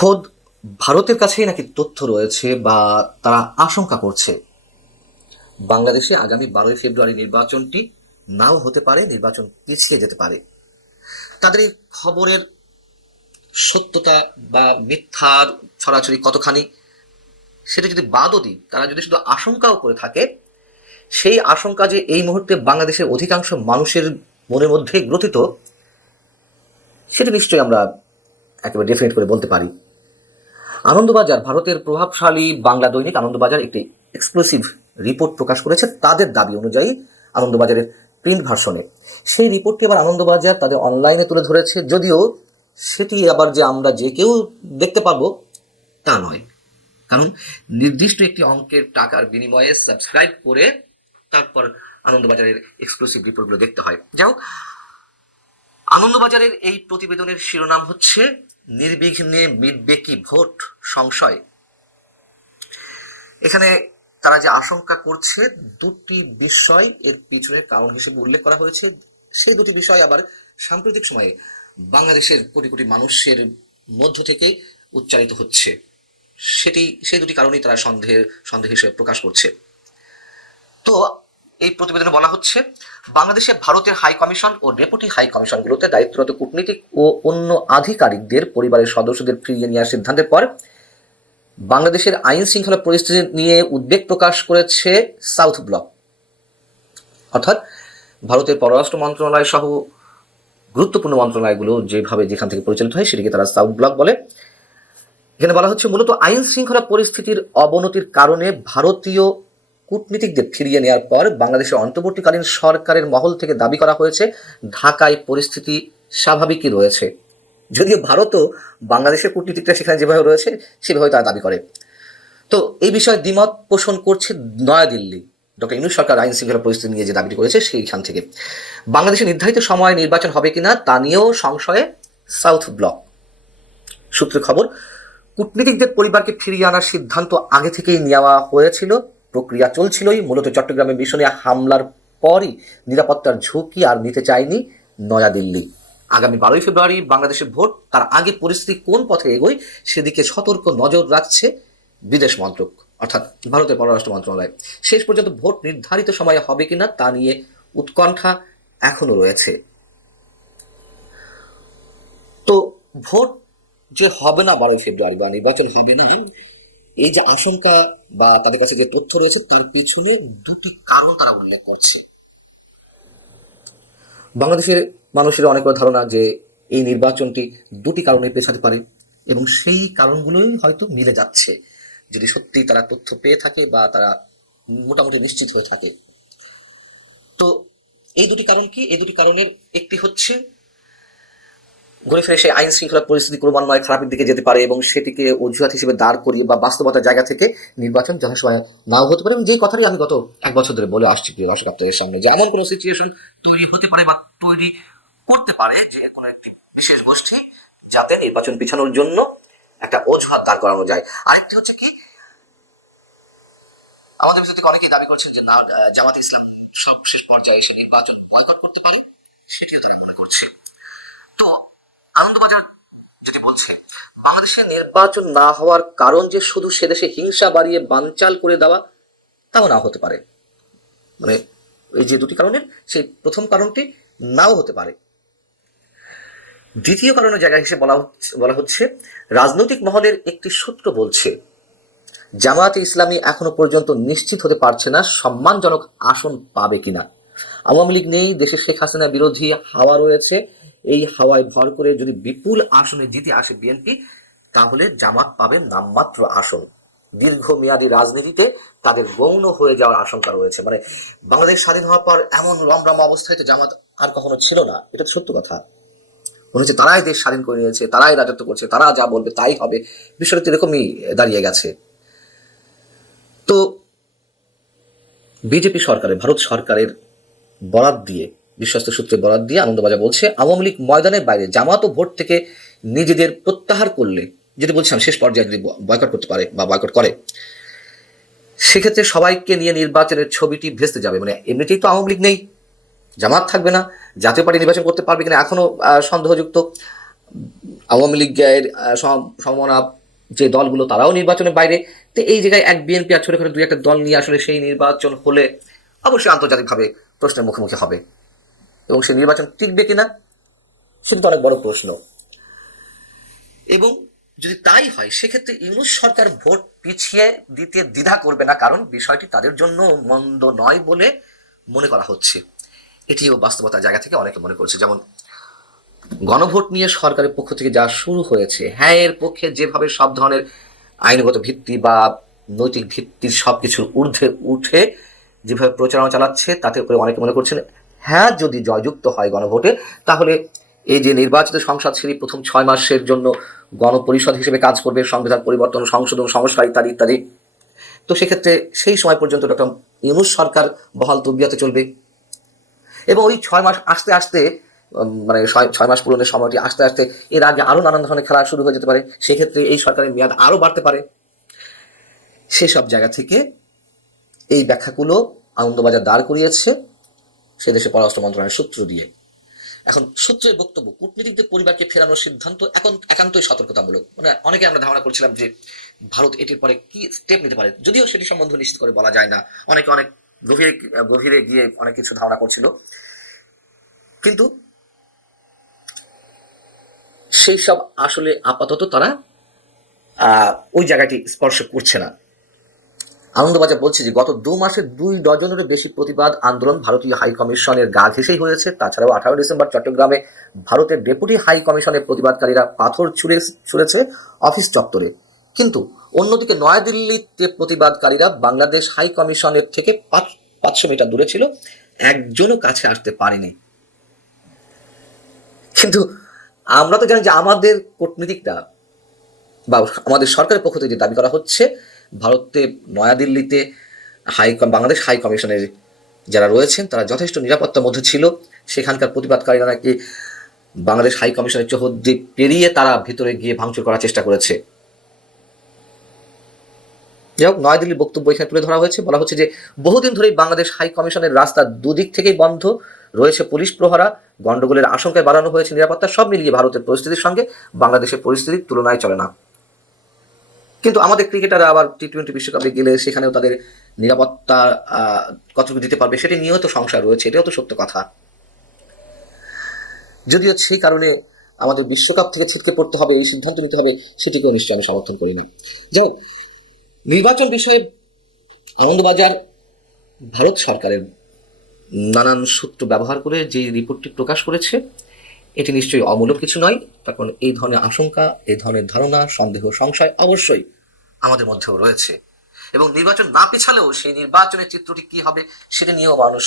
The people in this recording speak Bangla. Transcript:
খোদ ভারতের কাছেই নাকি তথ্য রয়েছে বা তারা আশঙ্কা করছে বাংলাদেশে আগামী 12ই ফেব্রুয়ারি নির্বাচনটি নাও হতে পারে, নির্বাচন পিছিয়ে যেতে পারে। তাদের এই খবরের সত্যতা বা মিথ্যার ছড়াছড়ি কতখানি সেটা যদি বাদও দিই, তারা যদি শুধু আশঙ্কাও করে থাকে, সেই আশঙ্কা যে এই মুহূর্তে বাংলাদেশের অধিকাংশ মানুষের মনের মধ্যে গ্রথিত, সেটা নিশ্চয়ই আমরা একেবারে ডেফিনেট করে বলতে পারি। আনন্দবাজার, ভারতের প্রভাবশালী বাংলা দৈনিক আনন্দবাজার একটি এক্সক্লুসিভ রিপোর্ট প্রকাশ করেছে তাদের দাবি অনুযায়ী আনন্দবাজারের প্রিন্ট ভার্সনে। সেই রিপোর্টটি আবার আনন্দবাজার তাদের অনলাইনে তুলে ধরেছে, যদিও সেটি আবার যে আমরা যে কেউ দেখতে পারবো তা নয়, কারণ নির্দিষ্ট একটি অঙ্কের টাকার বিনিময়ে সাবস্ক্রাইব করে তারপর আনন্দবাজারের এক্সক্লুসিভ রিপোর্টগুলো দেখতে হয়। যাই হোক, আনন্দবাজারের এই প্রতিবেদনের শিরোনাম হচ্ছে নির্বিঘ্নে মিটবে কি ভোট সংশয়। এখানে তারা যে আশঙ্কা করছে দুটি বিষয় এর পিছনের কারণ হিসেবে উল্লেখ করা হয়েছে। সেই দুটি বিষয় আবার সাম্প্রতিক সময়ে বাংলাদেশের কোটি কোটি মানুষের মধ্য থেকে উচ্চারিত হচ্ছে। সেই দুটি কারণেই তারা সন্দেহ হিসেবে প্রকাশ করছে। তো এই প্রতিবেদনে বলা হচ্ছে, বাংলাদেশে ভারতের হাই কমিশন ও ডেপুটি হাই কমিশনগুলোতে দায়িত্বরত কূটনীতিক ও অন্য আধিকারিকদের পরিবারের সদস্যদের ফিরিয়ে নেওয়ার সিদ্ধান্তের পর বাংলাদেশের আইন শৃঙ্খলা পরিস্থিতি নিয়ে উদ্বেগ প্রকাশ করেছে সাউথ ব্লক, অর্থাৎ ভারতের পররাষ্ট্র মন্ত্রণালয় সহ গুরুত্বপূর্ণ মন্ত্রণালয়গুলো যেখান থেকে পরিচালিত হয় সেটিকে তারা সাউথ ব্লক বলে। এখানে বলা হচ্ছে, মূলত আইন শৃঙ্খলা পরিস্থিতির অবনতির কারণে ভারতীয় কূটনীতিকদের ফিরিয়ে নেওয়ার পর বাংলাদেশের অন্তর্বর্তীকালীন সরকারের মহল থেকে দাবি করা হয়েছে ঢাকায় পরিস্থিতি স্বাভাবিকই রয়েছে। যদিও ভারতও বাংলাদেশের কূটনীতিকরা সেখানে যেভাবে রয়েছে সেভাবে তারা দাবি করে। তো এই বিষয়ে দ্বিমত পোষণ করছে নয়াদিল্লি। ডক্টর ইউনূস সরকার আইন শৃঙ্খলা পরিস্থিতি নিয়ে যে দাবিটি করেছে সেইখান থেকে বাংলাদেশে নির্ধারিত সময়ে নির্বাচন হবে কিনা তা নিয়েও সংশয়ে সাউথ ব্লক। সূত্রের খবর, কূটনীতিকদের পরিবারকে ফিরিয়ে আনার সিদ্ধান্ত আগে থেকেই নেওয়া হয়েছিল, প্রক্রিয়া চলছিলই। মূলত চট্টগ্রামে মিশনে হামলার পরই নিরাপত্তার ঝুঁকি আর নিতে চায়নি নয়াদিল্লি। আগামী 12ই ফেব্রুয়ারি বাংলাদেশের ভোট, তার আগে পরিস্থিতি কোন পথে এগোয় সেদিকে সতর্ক নজর রাখছে বিদেশ মন্ত্রক, অর্থাৎ ভারতের পররাষ্ট্র মন্ত্রণালয়। শেষ পর্যন্ত ভোট নির্ধারিত সময়ে হবে কিনা তা নিয়ে উৎকণ্ঠা এখনো রয়েছে। তো ভোট যে হবে না 12ই ফেব্রুয়ারি বা নির্বাচন হবে না, এই যে আশঙ্কা বা তাদের কাছে যে তথ্য রয়েছে তার পিছনে দুটি কারণ তারা উল্লেখ করছে। বাংলাদেশের মানুষের অনেক ধারণা যে এই নির্বাচনটি দুটি কারণে পেছাতে পারে এবং সেই কারণগুলোই হয়তো মিলে যাচ্ছে, যদি সত্যি তারা তথ্য পেয়ে থাকে বা তারা মোটামুটি নিশ্চিত হয়ে থাকে। তো এই দুটি কারণ কি? এই দুটি কারণের একটি হচ্ছে, ঘুরে ফিরে সেই আইন শৃঙ্খলা পরিস্থিতি ক্রমান্বয়ে খারাপের দিকে যেতে পারে এবং সেটিকে অজুহাত হিসেবে দাঁড় করিয়ে বা বাস্তবতার জায়গা থেকে নির্বাচন যথাসময়ে নাও হতে পারে। এবং যে কথাটি আমি গত 1 বছর ধরে বলে আসছি প্রিয় দর্শক আপনাদের সামনে, যে এমন কোনো সিচুয়েশন তৈরি হতে পারে বা তৈরি করতে পারে যে কোনো একটি বিশেষ গোষ্ঠী যাতে নির্বাচন পিছানোর জন্য একটা অজুহাত দাঁড় করানো যায়। আরেকটি হচ্ছে কি, আমাদের ভিতর থেকে অনেকেই দাবি করছেন যে না, জামাত ইসলাম সর্বশেষ পর্যায়ে এসে নির্বাচন বয়কট করতে পারে, সেটিও তারা মনে করছে। তো আনন্দবাজার যেটি বলছে, বাংলাদেশে নির্বাচন না হওয়ার কারণ যে শুধু সে দেশে হিংসা বাড়িয়ে বানচাল করে দেওয়া, তাও না হতে পারে। মানে এই যে দুটি কারণের সেই প্রথম কারণটি নাও হতে পারে। দ্বিতীয় কারণের জায়গা হিসেবে বলা হচ্ছে, রাজনৈতিক মহলের একটি সূত্র বলছে জামায়াতে ইসলামী এখনো পর্যন্ত নিশ্চিত হতে পারছে না সম্মানজনক আসন পাবে কিনা। আওয়ামী লীগ নেই, দেশে শেখ হাসিনা বিরোধী হাওয়া রয়েছে। এই হাওয়ায় ভর করে যদি বিপুল আসনে জিতে আসে বিএনপি, তাহলে জামাত পাবে নামমাত্র আসন। দীর্ঘমেয়াদী রাজনীতিতে তাদের গৌণ হয়ে যাওয়ার আশঙ্কা রয়েছে। মানে বাংলাদেশ স্বাধীন হওয়ার পর এমন রমরম অবস্থায় তো জামাত আর কখনো ছিল না, এটা তো সত্য কথা। মনে হচ্ছে তারাই দেশ স্বাধীন করে নিয়েছে, তারাই রাজত্ব করছে, তারা যা বলবে তাই হবে, বিষয়টা তো এরকমই দাঁড়িয়ে গেছে। তো বিজেপি সরকারের, ভারত সরকারের বরাত দিয়ে, বিশ্বস্ত সূত্রে বরাত দিয়ে আনন্দবাজার বলছে, আওয়ামী লীগ ময়দানের বাইরে জামাত ও ভোট থেকে নিজেদের প্রত্যাহার করলে, যেটা বলছিলাম শেষ পর্যায়ে যদি বয়কট করতে পারে বা বয়কট করে, সেক্ষেত্রে সবাইকে নিয়ে নির্বাচনের ছবিটি ভেস্তে যাবে। মানে এমনিতেই তো আওয়ামী লীগ নেই, জামাত থাকবে না, জাতীয় পার্টি নির্বাচন করতে পারবে কিনা এখনো সন্দেহযুক্ত। আওয়ামী লীগের সমমনা যে দলগুলো তারাও নির্বাচনের বাইরে। তো এই জায়গায় এক বিএনপি আর ছোটখাটো দুই একটা দল নিয়ে আসলে সেই নির্বাচন হলে অবশ্যই আন্তর্জাতিকভাবে প্রশ্নের মুখোমুখি হবে, এবং সেই নির্বাচন টিকবে কিনা সেটা তো অনেক বড় প্রশ্ন। এবং যদি তাই হয় সেক্ষেত্রে ইউনূস সরকার ভোট পিছিয়ে দিতে দ্বিধা করবে না, কারণ বিষয়টি তাদের জন্য মন্দ নয় বলে মনে করা হচ্ছে। এটিও বাস্তবতার জায়গা থেকে অনেকে মনে করছে। যেমন গণভোট নিয়ে সরকারের পক্ষ থেকে যা শুরু হয়েছে, হ্যাঁ এর পক্ষে যেভাবে সব ধরনের আইনগত ভিত্তি বা নৈতিক ভিত্তির সবকিছুর ঊর্ধ্বে উঠে যেভাবে প্রচারণা চালাচ্ছে, তাতে করে অনেকে মনে করছেন হ্যাঁ যদি জয়যুক্ত হয় গণভোটে, তাহলে এই যে নির্বাচিত সংসদ সেটি প্রথম 6 মাসের জন্য গণপরিষদ হিসেবে কাজ করবে, সংবিধান পরিবর্তন, সংশোধন, সংস্কার ইত্যাদি ইত্যাদি। তো সেক্ষেত্রে সেই সময় পর্যন্ত ডক্টর ইউনূস সরকার বহাল তবিয়তে চলবে, এবং ওই 6 মাস আস্তে আস্তে মানে 6 মাস পূরণের সময়টি আস্তে আস্তে এর আগে আরো নানান ধরনের খেলা শুরু হয়ে যেতে পারে, সেক্ষেত্রে এই সরকারের মেয়াদ আরো বাড়তে পারে। সেসব জায়গা থেকে এই ব্যাখ্যাগুলো আনন্দবাজার দাঁড় করিয়েছে সে দেশে পররাষ্ট্র মন্ত্রণালয়ের সূত্র দিয়ে। এখন সূত্রের বক্তব্য, কূটনীতিকদের পরিবারকে ফেরানোর সিদ্ধান্ত এখন একান্তই সতর্কতামূলক। মানে অনেকে আমরা ধারণা করছিলাম যে ভারত এটির পরে কি স্টেপ নিতে পারে, যদিও সেটি সম্বন্ধে নিশ্চিত করে বলা যায় না। অনেকে অনেক গভীরে গিয়ে অনেক কিছু ধারণা করছিল, কিন্তু সেই সব আসলে আপাতত তারা ওই জায়গাটি স্পর্শ করছে না। আনন্দবাজার বলছে যে গত 2 মাসে 2 ডজনেরও বেশি প্রতিবাদ আন্দোলন ভারতীয় হাই কমিশনের গা ঘেঁষেই হয়েছে। তাছাড়াও 18 ডিসেম্বর চট্টগ্রামে ভারতের ডেপুটি হাই কমিশনের প্রতিবাদকারীরা পাথর ছুঁড়েছে অফিস চত্বরে। কিন্তু অন্যদিকে নয়াদিল্লিতে প্রতিবাদকারীরা বাংলাদেশ হাই কমিশনের থেকে 500 মিটার দূরে ছিল, একজনও কাছে আসতে পারেনি। কিন্তু আমরা তো জানি যে আমাদের কূটনীতিকরা বা আমাদের সরকারের পক্ষ থেকে যে দাবি করা হচ্ছে, ভারতে নয়াদিল্লিতে বাংলাদেশ হাই কমিশনের যারা রয়েছেন তারা যথেষ্ট নিরাপত্তার মধ্যে ছিল। সেখানকার প্রতিবাদকারীরা নাকি বাংলাদেশ হাই কমিশনের চৌহদ্দি পেরিয়ে তারা ভিতরে গিয়ে ভাঙচুর করার চেষ্টা করেছে। যাই হোক, নয়াদিল্লির বক্তব্য এখানে তুলে ধরা হয়েছে। বলা হচ্ছে যে বহুদিন ধরেই বাংলাদেশ হাই কমিশনের রাস্তা দুদিক থেকেই বন্ধ রয়েছে, পুলিশ প্রহরা, গন্ডগোলের আশঙ্কায় বাড়ানো হয়েছে নিরাপত্তা। সব মিলিয়ে ভারতের পরিস্থিতির সঙ্গে বাংলাদেশের পরিস্থিতির তুলনায় চলে না। কিন্তু আমাদের ক্রিকেটাররা আবার টি-20 বিশ্বকাপে গেলে সেখানেও তাদের নিরাপত্তা কতটুকু দিতে পারবে সেটি নিয়েও তো সংশয় রয়েছে, এটাও তো সত্য কথা। যদিও সেই কারণে আমাদের বিশ্বকাপ থেকে ছিটকে পড়তে হবে, এই সিদ্ধান্ত নিতে হবে, সেটিকেও নিশ্চয়ই আমি সমর্থন করি না। যাই হোক, নির্বাচন বিষয়ে আনন্দবাজার ভারত সরকারের নানান সূত্র ব্যবহার করে যে রিপোর্টটি প্রকাশ করেছে এটি নিশ্চয়ই অমূলক কিছু নয়। তার কারণ এই ধরনের আশঙ্কা, এই ধরনের ধারণা, সন্দেহ, সংশয় অবশ্যই আমাদের মধ্যেও রয়েছে, এবং নির্বাচন না পিছালেও সেই নির্বাচনের চিত্রটি কি হবে সেটা নিয়েও মানুষ